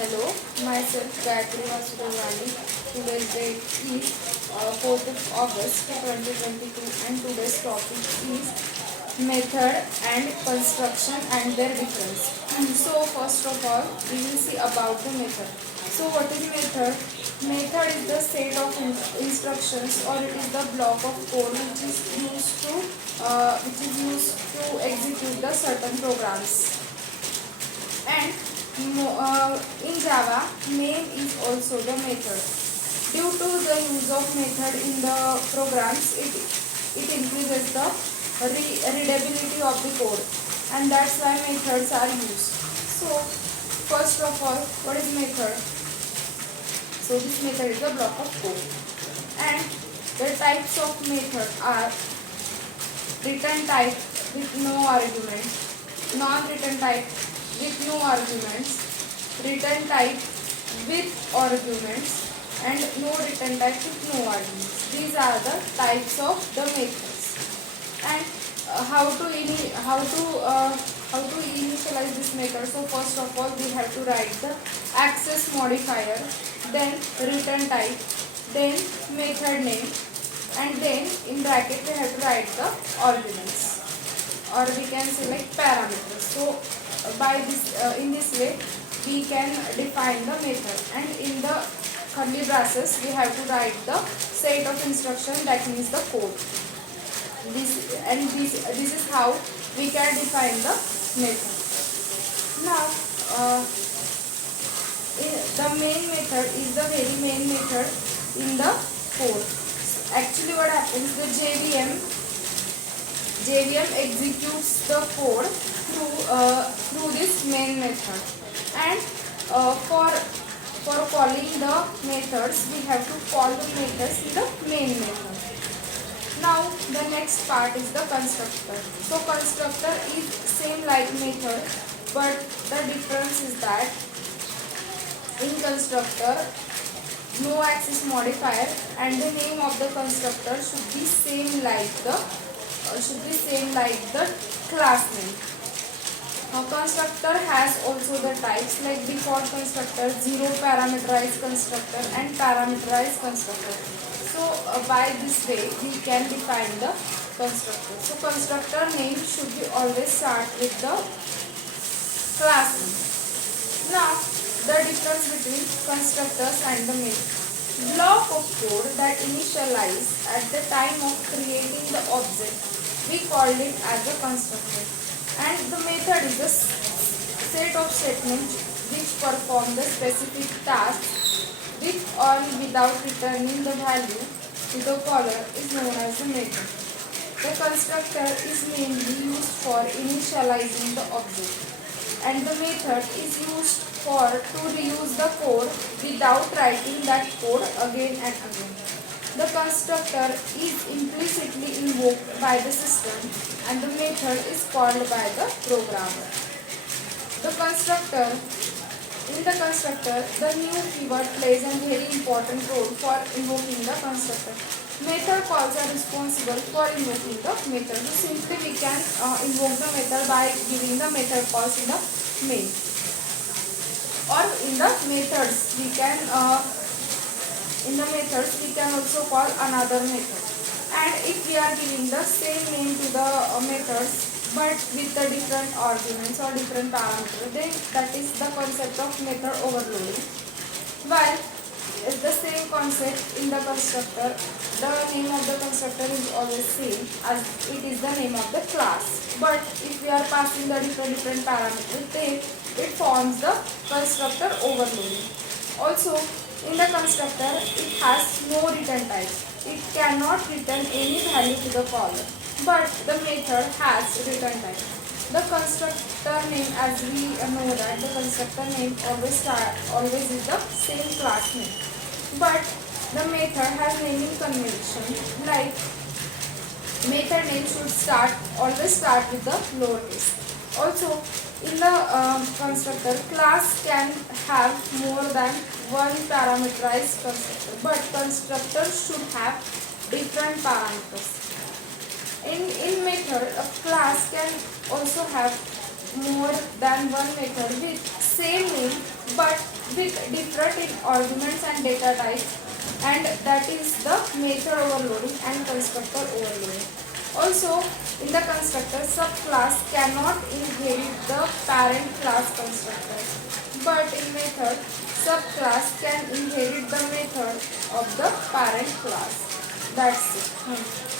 Hello, myself Gayatri Vasudhavani. Today's date is 4th of August 2022 and today's topic is method and construction and their difference. So first of all, we will see about the method. So what is method? Method is the set of instructions or it is the block of code which is used to execute the certain programs. And in Java, name is also the method. Due to the use of method in the programs, it increases the readability of the code, and that's why methods are used. So first of all, what is method? So this method is a block of code, and the types of method are return type with no argument, non-return type with no arguments, return type with arguments, and no return type with no arguments. These are the types of the methods. And how to initialize this method? So first of all, we have to write the access modifier, then return type, then method name, and then in bracket we have to write the arguments, or we can say like parameters. So by this in this way we can define the method, and in the curly braces we have to write the set of instruction, that means the code. This is how we can define the method. Now the main method is the very main method in the code. Actually what happens, the JVM executes the code through this main method, and for calling the methods we have to call the methods in the main method. Now the next part is the constructor. So constructor is same like method, but the difference is that in constructor no access modifier, and the name of the constructor should be same like the class name. Now constructor has also the types like default constructor, zero parameterized constructor, and parameterized constructor. So by this way we can define the constructor. So constructor name should be always start with the class name. Now the difference between constructors and the method. Block of code that initialize at the time of creating the object, we called it as a constructor, and the method is a set of statements which perform the specific task with or without returning the value to the caller is known as the method. The constructor is mainly used for initializing the object, and the method is used to reuse the code without writing that code again and again. The constructor is implicitly invoked by the system, and the method is called by the programmer. In the constructor, the new keyword plays a very important role for invoking the constructor. Method calls are responsible for invoking the method. So simply we can invoke the method by giving the method calls in the main, or in the methods we can also call another method. And if we are giving the same name to the methods but with the different arguments or different parameters, then that is the concept of method overloading. While the same concept in the constructor, the name of the constructor is always same as it is the name of the class, but if we are passing the different parameters, then it forms the constructor overloading. Also in the constructor it has no return type. It cannot return any value to the caller, but the method has return type. The constructor name, as we know that the constructor name always is the same class name, but the method has naming convention, like method name should always start with the lowercase. Also in the constructor, class can have more than one parameterized constructor, but constructor should have different parameters. In method, a class can also have more than one method with same name but with different in arguments and data types, and that is the method overloading and constructor overloading. Also, in the constructor, subclass cannot inherit the parent class constructor, but in method, subclass can inherit the method of the parent class. That's it.